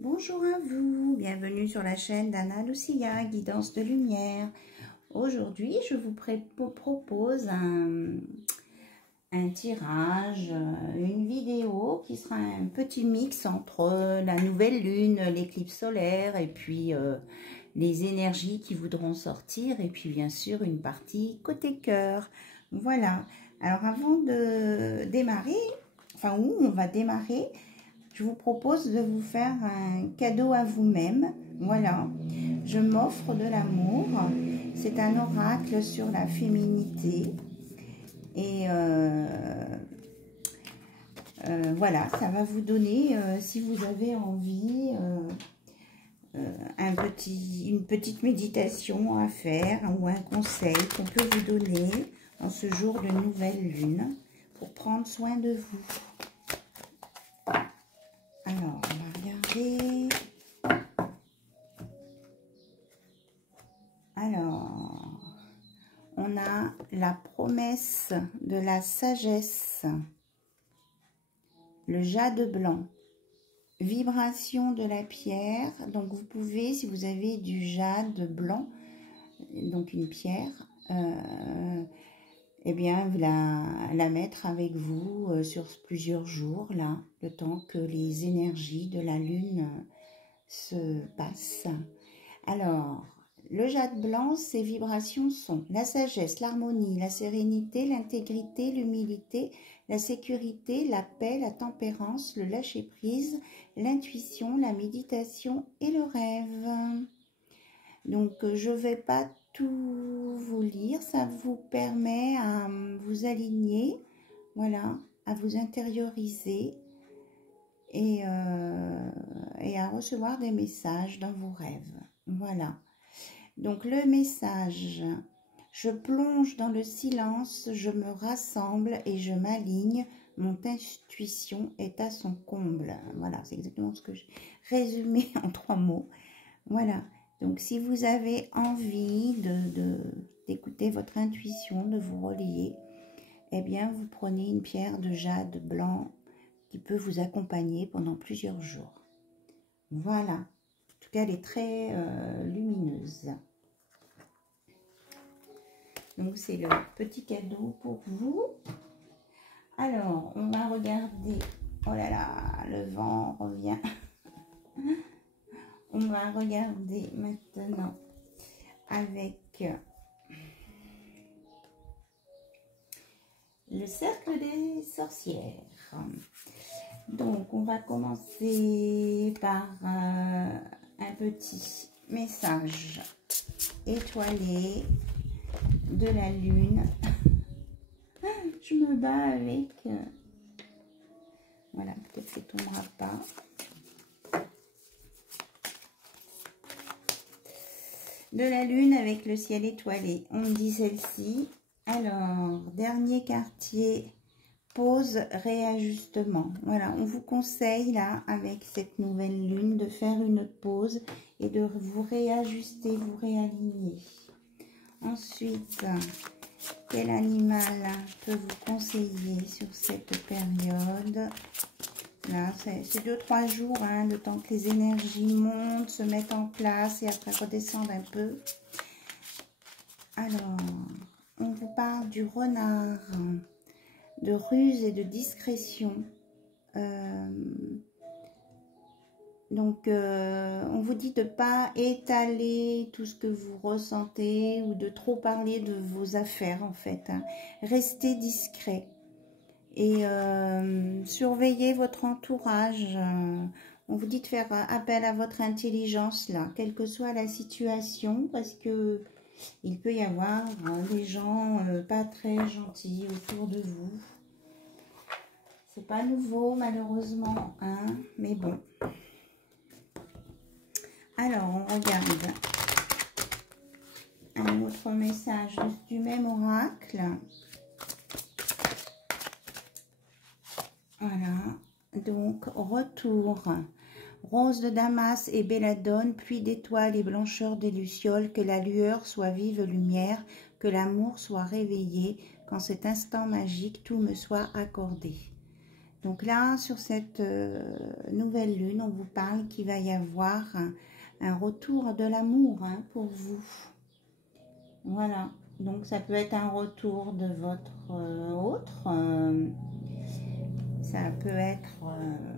Bonjour à vous, bienvenue sur la chaîne d'Anna Lucia, Guidance de Lumière. Aujourd'hui, je vous propose un tirage, une vidéo qui sera un petit mix entre la nouvelle lune, l'éclipse solaire et puis les énergies qui voudront sortir et puis bien sûr une partie côté cœur. Voilà, alors avant de démarrer, enfin où on va démarrer, je vous propose de vous faire un cadeau à vous-même. Voilà, je m'offre de l'amour. C'est un oracle sur la féminité. Et voilà, ça va vous donner, si vous avez envie, une petite méditation à faire ou un conseil qu'on peut vous donner en ce jour de nouvelle lune pour prendre soin de vous. Alors, on va regarder. Alors, on a la promesse de la sagesse, le jade blanc, vibration de la pierre. Donc, vous pouvez, si vous avez du jade blanc, donc une pierre, eh bien, la mettre avec vous sur plusieurs jours, là, le temps que les énergies de la lune se passent. Alors, le jade blanc, ses vibrations sont la sagesse, l'harmonie, la sérénité, l'intégrité, l'humilité, la sécurité, la paix, la tempérance, le lâcher-prise, l'intuition, la méditation et le rêve. Donc, je ne vais pas tout vous lire, ça vous permet à vous aligner, voilà, à vous intérioriser et à recevoir des messages dans vos rêves. Voilà. Donc le message, je plonge dans le silence, je me rassemble et je m'aligne, mon intuition est à son comble. Voilà, c'est exactement ce que j'ai résumé en 3 mots. Voilà, donc si vous avez envie d'écouter votre intuition, de vous relier, eh bien vous prenez une pierre de jade blanc qui peut vous accompagner pendant plusieurs jours. Voilà, en tout cas elle est très lumineuse. Donc, c'est le petit cadeau pour vous. Alors, on va regarder. Oh là là, le vent revient. On va regarder maintenant avec le cercle des sorcières. Donc, on va commencer par un petit message étoilé de la lune. Je me bats avec voilà, peut-être que ça tombera pas, de la lune avec le ciel étoilé. On me dit celle-ci. Alors, dernier quartier, pause, réajustement. Voilà, on vous conseille là avec cette nouvelle lune de faire une pause et de vous réajuster, vous réaligner. Ensuite, quel animal peut vous conseiller sur cette période? Là, c'est 2-3 jours, hein, le temps que les énergies montent, se mettent en place et après redescendent un peu. Alors, on vous parle du renard, de ruse et de discrétion. Donc, on vous dit de ne pas étaler tout ce que vous ressentez ou de trop parler de vos affaires, en fait. Hein. Restez discret et surveillez votre entourage. On vous dit de faire appel à votre intelligence, là, quelle que soit la situation, parce que il peut y avoir des gens pas très gentils autour de vous. C'est pas nouveau, malheureusement, hein, mais bon. Alors, on regarde un autre message du même oracle. Voilà, donc retour. Rose de Damas et belladone, pluie d'étoiles et blancheur des lucioles, que la lueur soit vive lumière, que l'amour soit réveillé, qu'en cet instant magique tout me soit accordé. Donc là, sur cette nouvelle lune, on vous parle qu'il va y avoir un retour de l'amour hein, pour vous. Voilà. Donc ça peut être un retour de votre autre. Ça peut être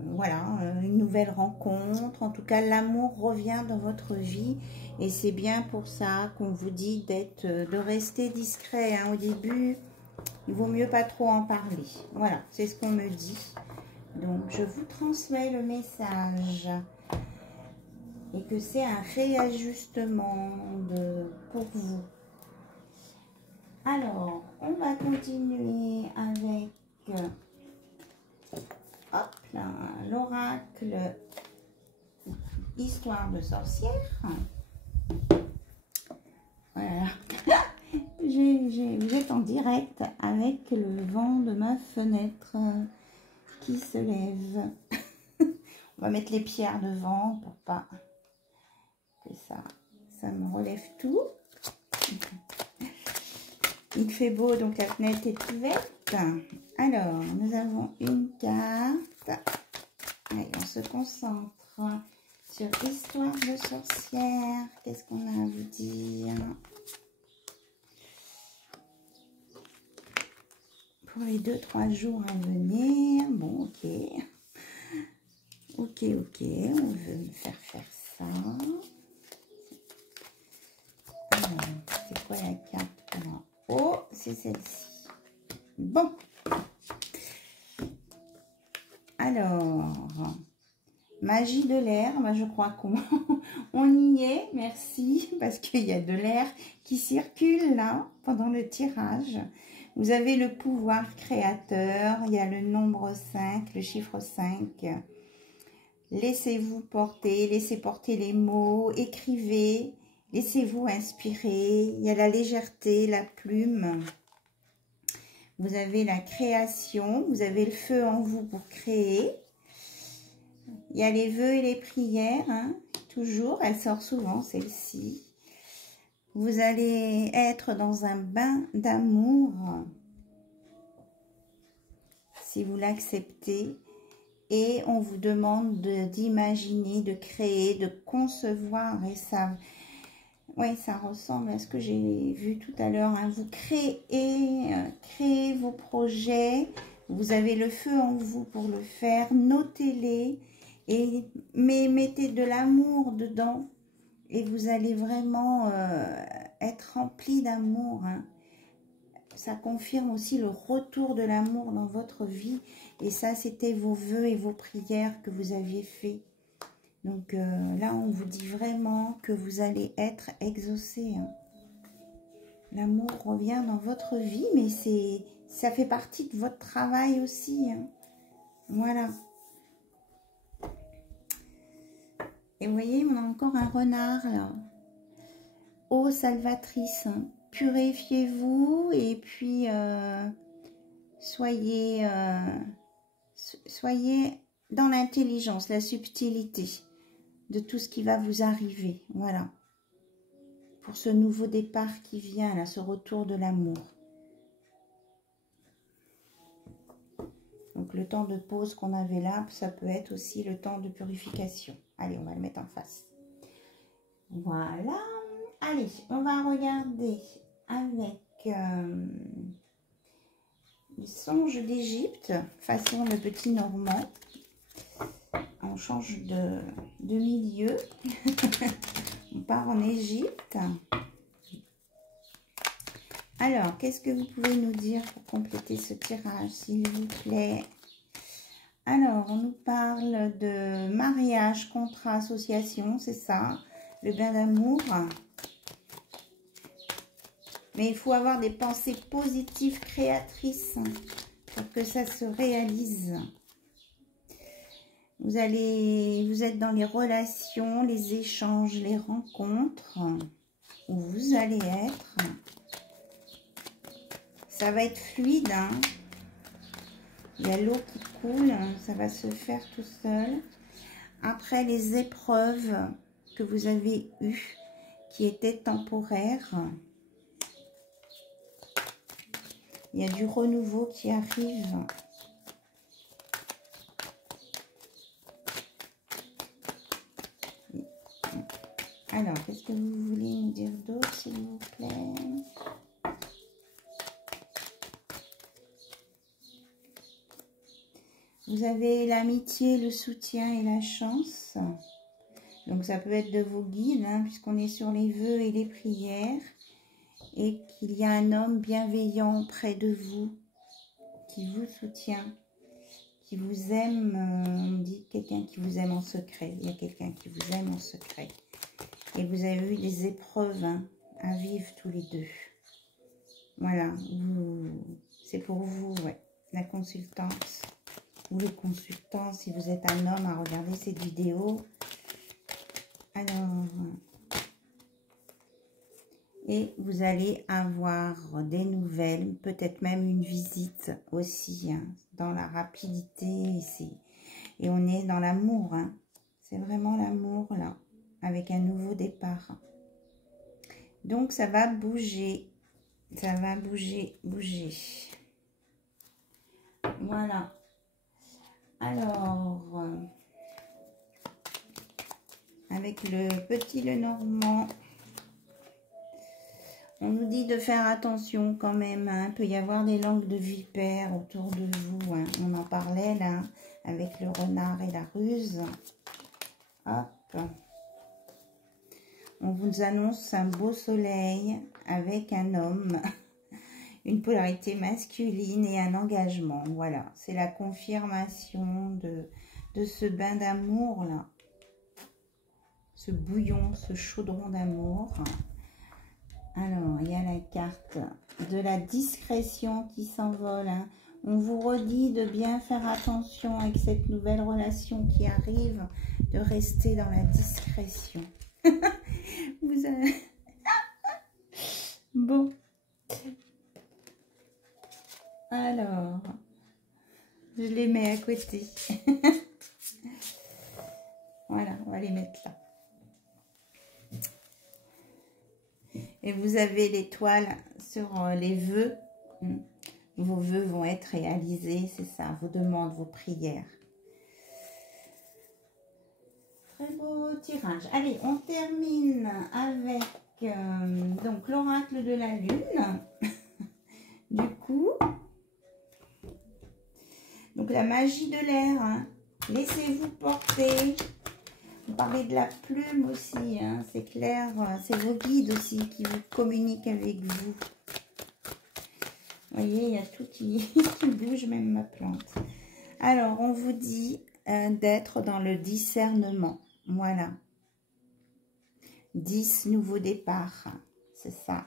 voilà, une nouvelle rencontre. En tout cas, l'amour revient dans votre vie. Et c'est bien pour ça qu'on vous dit de rester discret. Hein. Au début, il vaut mieux pas trop en parler. Voilà, c'est ce qu'on me dit. Donc, je vous transmets le message. Et que c'est un réajustement pour vous. Alors, on va continuer avec hop là, l'oracle Histoire de sorcière. Voilà. Vous êtes en direct avec le vent de ma fenêtre qui se lève. On va mettre les pierres devant pour pas que ça me relève tout. Il fait beau, donc la fenêtre est ouverte. Alors, nous avons une carte. Allez, on se concentre sur Histoire de sorcière. Qu'est-ce qu'on a à vous dire pour les 2-3 jours à venir? Bon, ok. Ok, on veut me faire ça. Alors, c'est quoi la carte pour moi? Oh, c'est celle-ci. Bon. Alors, magie de l'air, je crois qu'on y est, merci, parce qu'il y a de l'air qui circule là, pendant le tirage. Vous avez le pouvoir créateur, il y a le nombre 5, le chiffre 5. Laissez-vous porter, laissez porter les mots, écrivez, laissez-vous inspirer. Il y a la légèreté, la plume. Vous avez la création, vous avez le feu en vous pour créer. Il y a les vœux et les prières, hein, toujours, elle sort souvent celle-ci. Vous allez être dans un bain d'amour, si vous l'acceptez. Et on vous demande d'imaginer, de créer, de concevoir. Et ça, ouais, ça ressemble à ce que j'ai vu tout à l'heure. Hein. Vous créez vos projets. Vous avez le feu en vous pour le faire. Notez-les. Mais mettez de l'amour dedans. Et vous allez vraiment être rempli d'amour. Hein. Ça confirme aussi le retour de l'amour dans votre vie. Et ça, c'était vos vœux et vos prières que vous aviez fait. Donc là, on vous dit vraiment que vous allez être exaucé. Hein. L'amour revient dans votre vie, mais ça fait partie de votre travail aussi. Hein. Voilà. Et vous voyez, on a encore un renard là. Eau salvatrice. Hein. Purifiez-vous et puis soyez dans l'intelligence, la subtilité de tout ce qui va vous arriver. Voilà. Pour ce nouveau départ qui vient, là, ce retour de l'amour. Donc, le temps de pause qu'on avait là, ça peut être aussi le temps de purification. Allez, on va le mettre en face. Voilà. Allez, on va regarder avec les songes d'Égypte, façon le petit Normand. On change de milieu. On part en Égypte. Alors, qu'est-ce que vous pouvez nous dire pour compléter ce tirage, s'il vous plaît? Alors, on nous parle de mariage, contrat, association, c'est ça, le bain d'amour. Mais il faut avoir des pensées positives, créatrices, pour que ça se réalise. Vous êtes dans les relations, les échanges, les rencontres, où vous allez être. Ça va être fluide, hein. Il y a l'eau qui coule, ça va se faire tout seul. Après les épreuves que vous avez eues, qui étaient temporaires, il y a du renouveau qui arrive. Alors, qu'est-ce que vous voulez nous dire d'autre, s'il vous plaît? Vous avez l'amitié, le soutien et la chance. Donc, ça peut être de vos guides, hein, puisqu'on est sur les vœux et les prières. Et qu'il y a un homme bienveillant près de vous, qui vous soutient, qui vous aime. On me dit quelqu'un qui vous aime en secret. Il y a quelqu'un qui vous aime en secret. Et vous avez eu des épreuves, hein, à vivre tous les deux. Voilà, c'est pour vous, ouais, la consultante. Ou le consultant, si vous êtes un homme à regarder cette vidéo. Alors, et vous allez avoir des nouvelles, peut-être même une visite aussi, hein, dans la rapidité ici. Et on est dans l'amour, hein. C'est vraiment l'amour là, avec un nouveau départ. Donc ça va bouger, bouger. Voilà. Alors, avec le petit Lenormand, on nous dit de faire attention quand même, hein. Il peut y avoir des langues de vipères autour de vous, hein. On en parlait là, avec le renard et la ruse. Hop. On vous annonce un beau soleil avec un homme, une polarité masculine et un engagement. Voilà, c'est la confirmation de ce bain d'amour là. Ce bouillon, ce chaudron d'amour. Alors, il y a la carte de la discrétion qui s'envole, hein. On vous redit de bien faire attention avec cette nouvelle relation qui arrive, de rester dans la discrétion. Vous avez... Bon. Alors, je les mets à côté. Voilà, on va les mettre là. Et vous avez l'étoile sur les vœux. Vos vœux vont être réalisés, c'est ça, vos demandes, vos prières. Très beau tirage. Allez, on termine avec donc l'oracle de la lune. Du coup, donc la magie de l'air, hein. Laissez-vous porter. Vous parlez de la plume aussi, hein. C'est clair, c'est vos guides aussi qui vous communiquent avec vous. Vous voyez, il y a tout qui bouge, même ma plante. Alors, on vous dit d'être dans le discernement. Voilà. 10 nouveaux départs. C'est ça.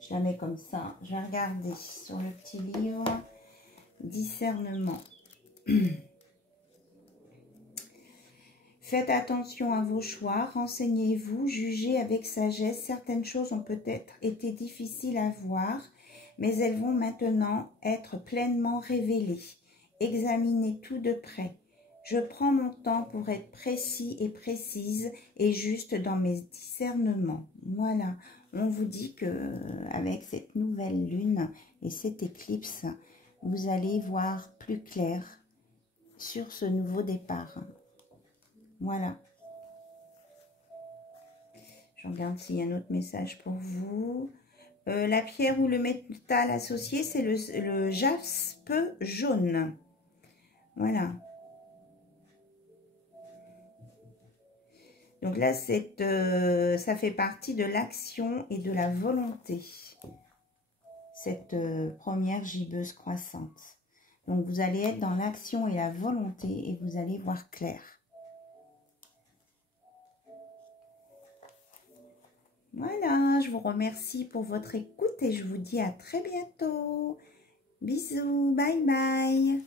Je la mets comme ça. Je vais regarder sur le petit livre. Discernement. Faites attention à vos choix. Renseignez-vous. Jugez avec sagesse. Certaines choses ont peut-être été difficiles à voir, mais elles vont maintenant être pleinement révélées. Examinez tout de près. Je prends mon temps pour être précis et précise et juste dans mes discernements. Voilà, on vous dit que avec cette nouvelle lune et cette éclipse, vous allez voir plus clair sur ce nouveau départ. Voilà. Je regarde s'il y a un autre message pour vous. La pierre ou le métal associé, c'est le jaspe jaune. Voilà. Donc là, ça fait partie de l'action et de la volonté, cette première gibbeuse croissante. Donc, vous allez être dans l'action et la volonté et vous allez voir clair. Voilà, je vous remercie pour votre écoute et je vous dis à très bientôt. Bisous, bye bye.